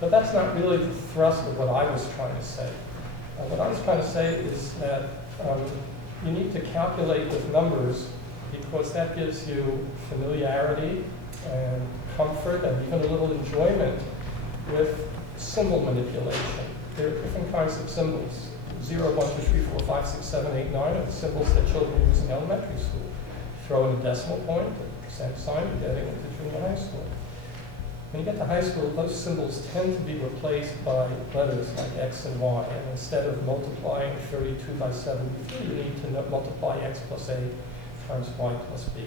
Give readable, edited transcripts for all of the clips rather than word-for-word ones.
But that's not really the thrust of what I was trying to say. What I was trying to say is that you need to calculate with numbers because that gives you familiarity and comfort and even a little enjoyment with symbol manipulation. There are different kinds of symbols. 0, 1, 2, 3, 4, 5, 6, 7, 8, 9 are the symbols that children use in elementary school. Throw in a decimal point, a percent sign, you're getting into junior high school. When you get to high school, those symbols tend to be replaced by letters like X and Y. And instead of multiplying 32 by 73, you need to multiply X plus A times Y plus B.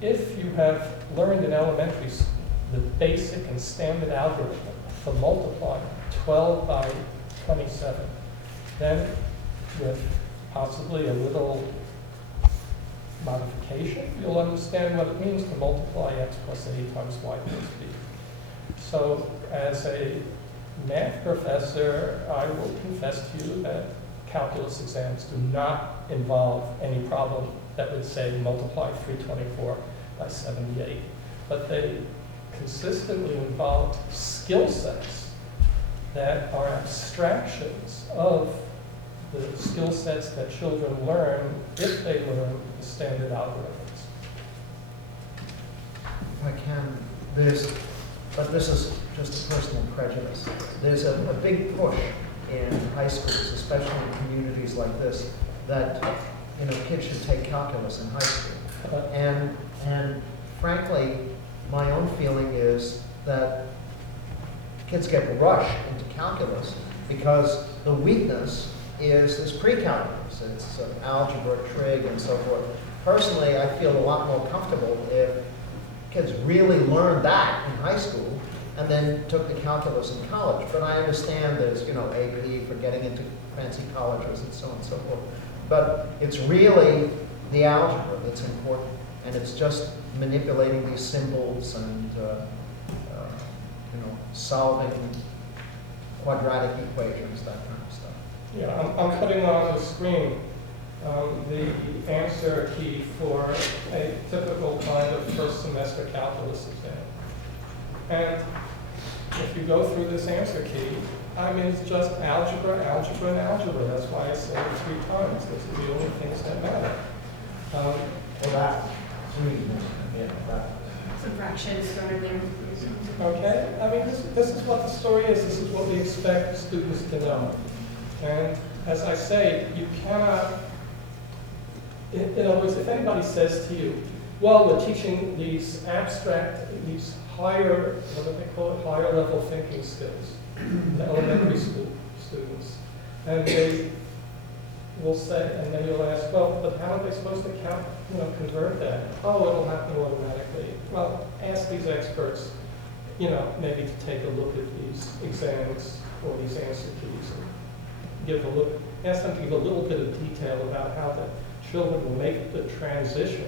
If you have learned in elementary school the basic and standard algorithm for multiplying 12 by 27, then with possibly a little modification, you'll understand what it means to multiply X plus A times Y plus B. So as a math professor, I will confess to you that calculus exams do not involve any problem that would say multiply 324 by 78. But they consistently involve skill sets that are abstractions of the skill sets that children learn if they learn the standard algorithms. If I can, but this is just a personal prejudice. There's a big push in high schools, especially in communities like this, that kids should take calculus in high school. And frankly, my own feeling is that kids get rushed into calculus because the weakness is this pre-calculus. It's algebra, trig, and so forth. Personally, I feel a lot more comfortable if kids really learned that in high school and then took the calculus in college. But I understand there's, AP for getting into fancy colleges and so on and so forth. But it's really the algebra that's important, and it's just manipulating these symbols and solving quadratic equations, that kind of stuff. Yeah, I'm putting on the screen the answer key for a typical kind of first semester calculus exam. And if you go through this answer key, I mean, it's just algebra, algebra, and algebra. That's why I say it 3 times. Those are the only things that matter. Well, that's 3. Yeah, that. Some fractions thrown in there. Okay? I mean, this is what the story is. This is what we expect students to know. And as I say, you cannot, in other words, if anybody says to you, well, we're teaching these abstract, these higher, what do they call it, higher level thinking skills, the elementary school students. And they will say, and then you'll ask, well, but how are they supposed to convert that? Oh, it'll happen automatically. Well, ask these experts, maybe to take a look at these exams or these answer keys and ask them to give a little bit of detail about how the children will make the transition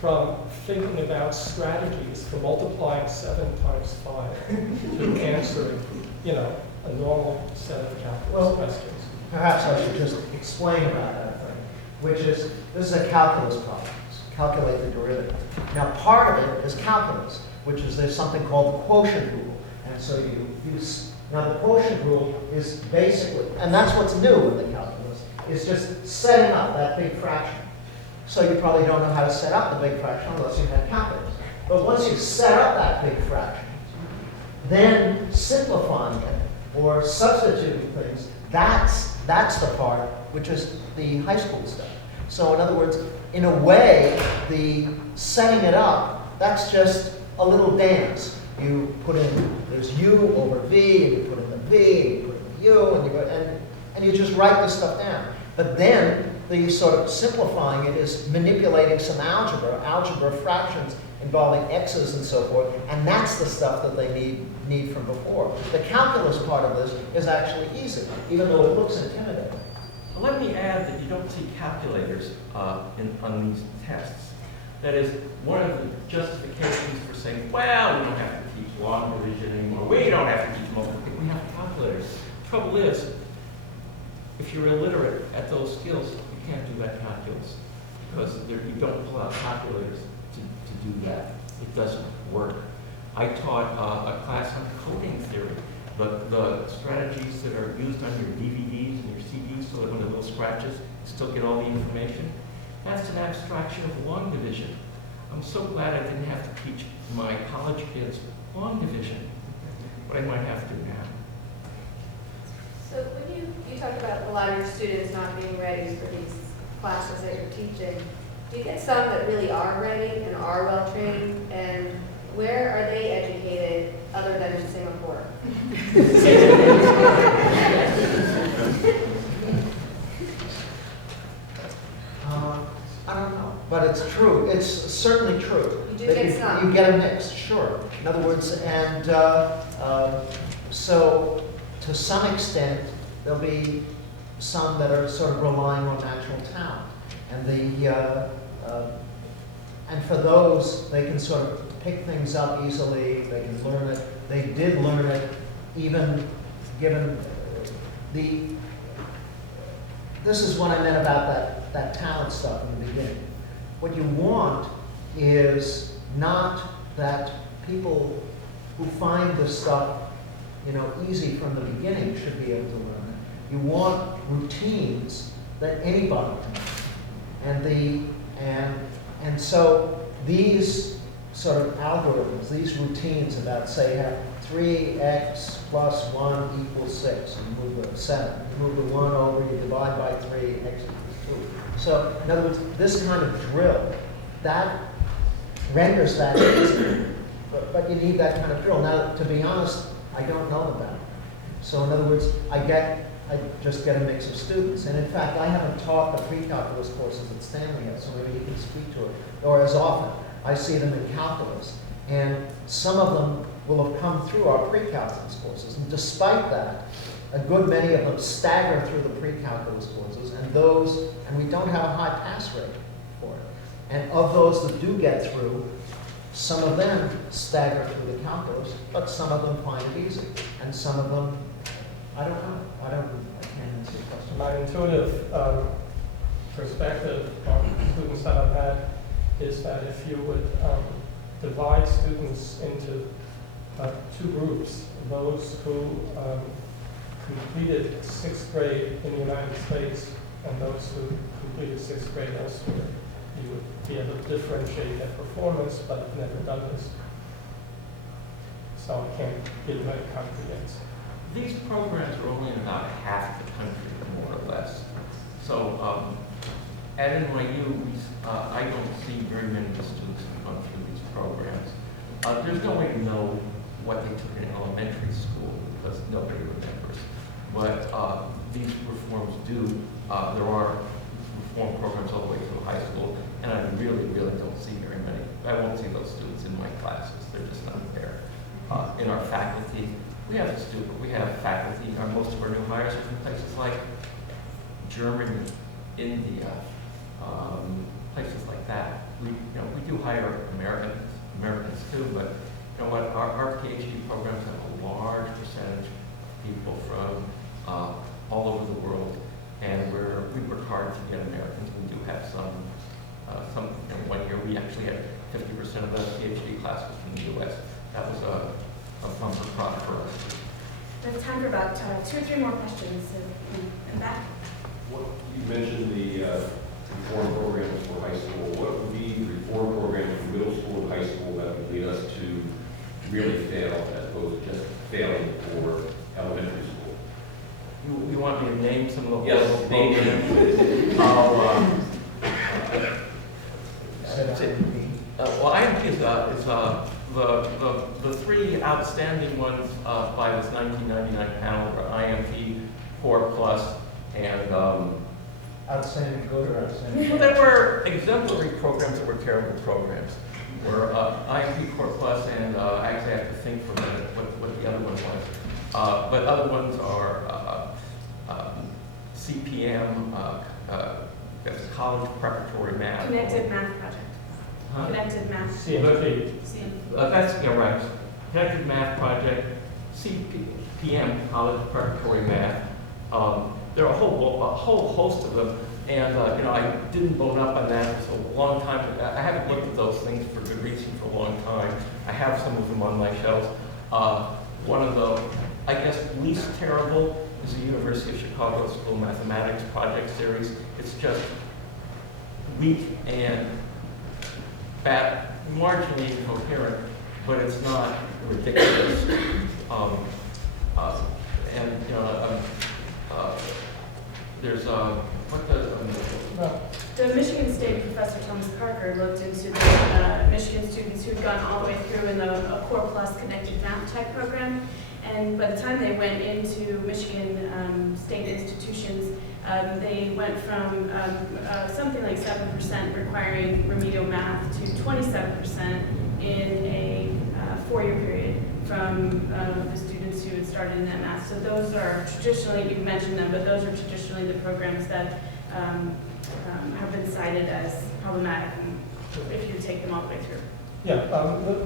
from thinking about strategies for multiplying 7 times 5 to answering, a normal set of calculus questions. Perhaps I should just explain about that thing, which is, this is a calculus problem. Calculate the derivative. Now, part of it is calculus, which is there's something called the quotient rule. And so you use, now the quotient rule is basically, and that's what's new in the calculus, is just setting up that big fraction. So you probably don't know how to set up the big fraction unless you've had calculus. But once you set up that big fraction, then simplifying it or substituting things, that's the part which is the high school stuff. So in other words, in a way, the setting it up, that's just a little dance. You put in, there's u over v, and you put in the v, and you put in the u, and you go, and you just write this stuff down. But then the sort of simplifying it is manipulating some algebra fractions involving x's and so forth, and that's the stuff that they need from before. The calculus part of this is actually easy, even though it looks intimidating. Let me add that you don't see calculators on these tests. That is one of the justifications for saying, well, we don't have to teach long division anymore. We don't have to teach multiplication. We have calculators. The trouble is, if you're illiterate at those skills, you can't do that calculus because you don't pull out calculators to do that. It doesn't work. I taught a class on coding theory the strategies that are used on your DVDs and your CDs so that when the little scratches, you still get all the information. That's an abstraction of long division. I'm so glad I didn't have to teach my college kids long division, but I might have to now. So when you talked about a lot of your students not being ready for these classes that you're teaching, do you get some that really are ready and are well trained? And where are they educated other than in Singapore? I don't know, but it's true. It's certainly true. You do that get some. You get a mix, sure. In other words, and so to some extent, there'll be some that are sort of relying on natural talent, and for those, they can sort of pick things up easily. They can learn it. They did learn it, even given the. This is what I meant about that talent stuff in the beginning. What you want is not that people who find this stuff, easy from the beginning should be able to learn it. You want routines that anybody can learn. And so these sort of algorithms, these routines about, say, have 3x plus 1 equals 6, and you move the 7. You move the 1 over, you divide by 3, x equals 2. So, in other words, this kind of drill, that renders that easy, but you need that kind of drill. Now, to be honest, I don't know about it. So, in other words, I just get a mix of students. And in fact, I haven't taught the pre-calculus courses at Stanley yet, so maybe you can speak to it. Or as often, I see them in calculus. And some of them will have come through our pre-calculus courses. And despite that, a good many of them stagger through the pre-calculus courses, and we don't have a high pass rate for it. And of those that do get through, some of them stagger through the calculus, but some of them find it easy. And some of them, I don't know. I can't answer your question. My intuitive perspective on students that I've had is that if you would divide students into two groups, those who completed 6th grade in the United States and those who completed 6th grade elsewhere, you would be able to differentiate their performance, but I've never done this. So I can't give you any concrete answer. These programs are only in about half the country, more or less. So at NYU, I don't see very many of the students who come through these programs. There's no way to know what they took in elementary school because nobody remembers. But these reforms do. There are reform programs all the way through high school, and I really, really don't see very many. I won't see those students in my classes. They're just not there. In our faculty, we have faculty. Most of our new hires are from places like Germany, India, places like that. We do hire Americans too, but you know what? Our PhD programs have a large percentage of people from all over the world, and we work hard to get Americans. We do have some. One year we actually had 50% of the PhD class was from the U.S. That was a bumper crop for us. We have time for about 2 or 3 more questions in the back. You mentioned the reform programs for high school. What would be the reform programs for middle school and high school that would lead us to really fail as opposed to just failing for elementary school? You want me to name some of the Yes, programs? Well, IMP is the 3 outstanding ones by this 1999 panel were IMP, Core Plus, and Outstanding good or outstanding? well, there were exemplary programs that were terrible programs. Were IMP, Core Plus, and actually I have to think for a minute what the other one was. But other ones are CPM, that's College Preparatory Math. Connected Math Project. Huh? Connected Math. CMP. That's right. Connected Math Project, CPM, College Preparatory Math. There are a whole host of them, and I didn't bone up on that for a long time. I haven't looked at those things for good reason for a long time. I have some of them on my shelves. One of the, I guess is the University of Chicago School of Mathematics project series. It's just weak and marginally incoherent, but it's not ridiculous. And you know, there's what the Well, The Michigan State professor Thomas Parker looked into the Michigan students who had gone all the way through in the Core Plus Connected Math Tech program, and by the time they went into Michigan state institutions, they went from something like 7% requiring remedial math to 27% in a 4-year period from the students who had started in that math. So those are traditionally, you mentioned them, but those are traditionally the programs that have been cited as problematic if you take them all the way through. yeah,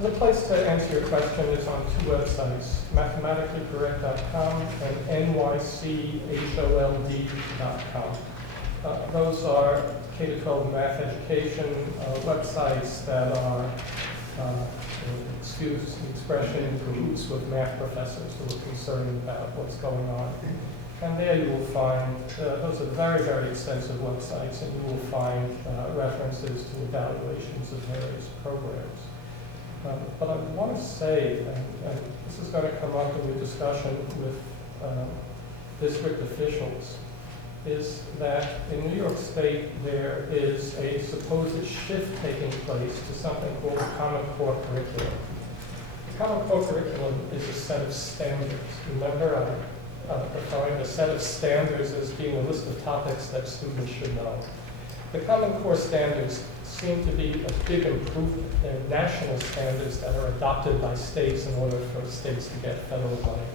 the place to answer your question is on 2 websites, mathematicallycorrect.com and nychold.com. Those are K-12 math education websites that are, excuse the expression, in cahoots with math professors who are concerned about what's going on. And there you will find, those are very, very extensive websites, and you will find references to evaluations of various programs. But I want to say, and this is going to come up in your discussion with district officials, is that in New York State there is a supposed shift taking place to something called the Common Core curriculum. The Common Core curriculum is a set of standards. Remember, defined a set of standards as being a list of topics that students should know. The Common Core standards seem to be a big improvement. They're national standards that are adopted by states in order for states to get federal money.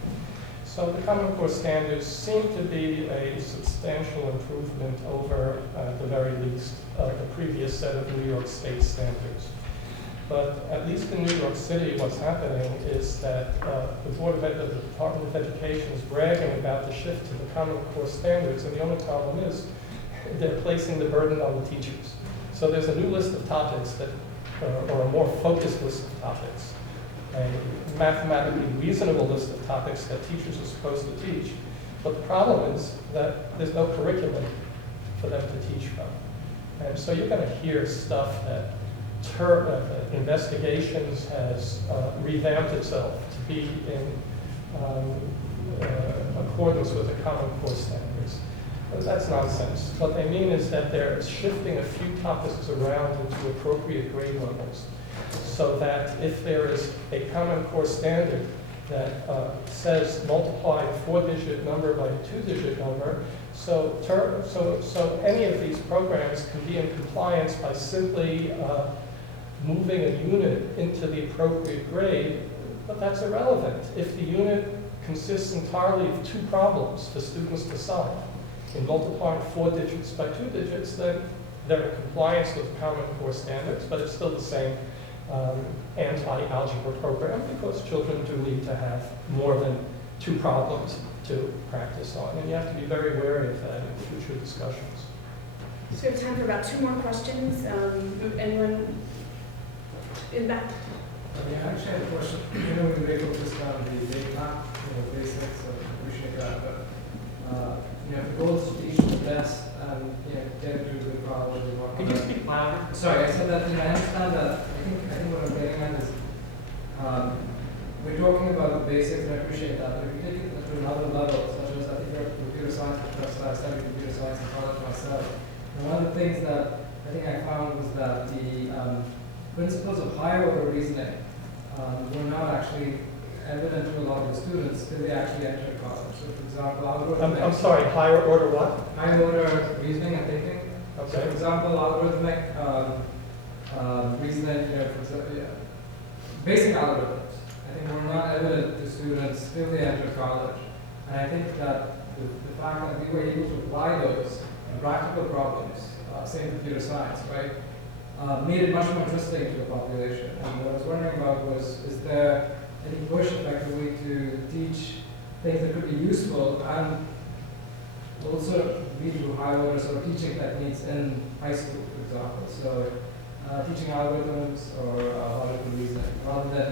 So the Common Core standards seem to be a substantial improvement over, at the very least, the previous set of New York State standards. But at least in New York City, what's happening is that the Department of Education is bragging about the shift to the Common Core standards, and the only problem is they're placing the burden on the teachers. So there's a new list of topics that, or a more focused list of topics, a mathematically reasonable list of topics that teachers are supposed to teach. But the problem is that there's no curriculum for them to teach from. And so you're going to hear stuff that investigations has revamped itself to be in accordance with the Common Core standards. But that's nonsense. What they mean is that they're shifting a few topics around into appropriate grade levels, so that if there is a Common Core standard that says multiply a 4-digit number by a 2-digit number, so any of these programs can be in compliance by simply moving a unit into the appropriate grade, but that's irrelevant. If the unit consists entirely of 2 problems for students to solve, in multiplying 4 digits by 2 digits, then they're in compliance with Common Core standards, but it's still the same anti-algebra program, because children do need to have more than 2 problems to practice on, and you have to be very wary of that in future discussions. So we have time for about 2 more questions. Anyone in back? Yeah, I actually had a question. You know, we very focused on the data, basics, so I appreciate that, but the goal is to teach the best and get to a good college. Can you speak louder? Sorry, I said that, I understand that. I think what I'm getting at is, we're talking about the basics, and I appreciate that, but if you take it to another level, such as I think you're computer science professor, I studied computer science in college myself, and one of the things that I think I found was that the principles of higher order reasoning were not actually evident to a lot of the students till they actually entered college. So, for example, algorithmic. I'm sorry, higher order what? Higher order reasoning and thinking. Okay. So, for example, algorithmic reasoning, for example, basic algorithms, I think were not evident to students till they entered college. And I think that the fact that we were able to apply those in practical problems, say in computer science, right, made it much more interesting to the population. And what I was wondering about was, is there any push effectively to teach things that could be useful and also lead to higher order sort of teaching techniques in high school, for example? So teaching algorithms or logical reasoning, rather than